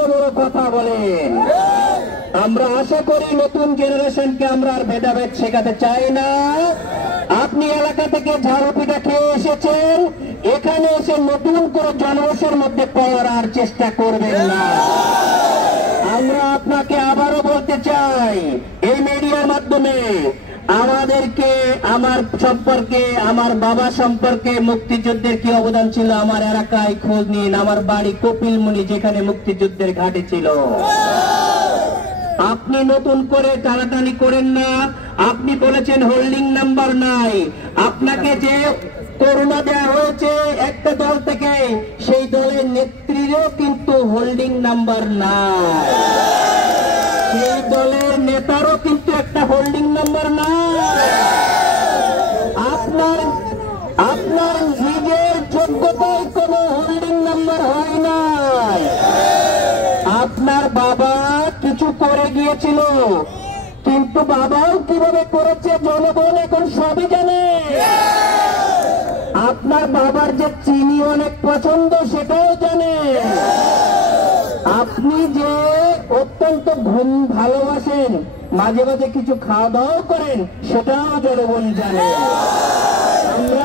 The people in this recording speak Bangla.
বড় বড় কথা বলেন। আমরা আশা করি নতুন জেনারেশনকে আমরা আর ভেদাভেদ শেখাতে চাই না। আপনি এলাকা থেকে ঝাড়ুপিটা খেয়ে এসেছেন, এখানে এসে নতুন করে জনরসের মধ্যে পড়ার চেষ্টা করবেন না। আমরা আপনাকে আবারও বলতে চাই এই মিডিয়ার মাধ্যমে, আমাদেরকে আমার সম্পর্কে, আমার বাবা সম্পর্কে মুক্তিযুদ্ধের কি অবদান ছিল আমার এলাকায় খোঁজ নিন। আমার বাড়ি কপিলমুনি, যেখানে মুক্তিযুদ্ধের ঘাঁটি ছিল। আপনি নতুন করে টানাটানি করেন না। আপনি বলেছেন হোল্ডিং নাম্বার নাই। আপনাকে যে করোনা দেওয়া হয়েছে একটা দল থেকে, সেই দলের নেত্রীরও কিন্তু হোল্ডিং নাম্বার নাই। সেই দলের নেতারও কিন্তু একটা হোল্ডিং নাম্বার নাই। আপনার নিজের যোগ্যতায় কোনো হোল্ডিং নাম্বার হয় নাই। আপনার বাবা কিছু করে গিয়েছিল, কিন্তু বাবাও কিভাবে করেছে জনগণ এখন সবই জানে। আপনার বাবার যে চিনি অনেক পছন্দ সেটাও জানে। আপনি যে অত্যন্ত ঘুম ভালোবাসেন, মাঝে মাঝে কিছু খাওয়া দাওয়াও করেন, সেটাও জনগণ জানে। আমরা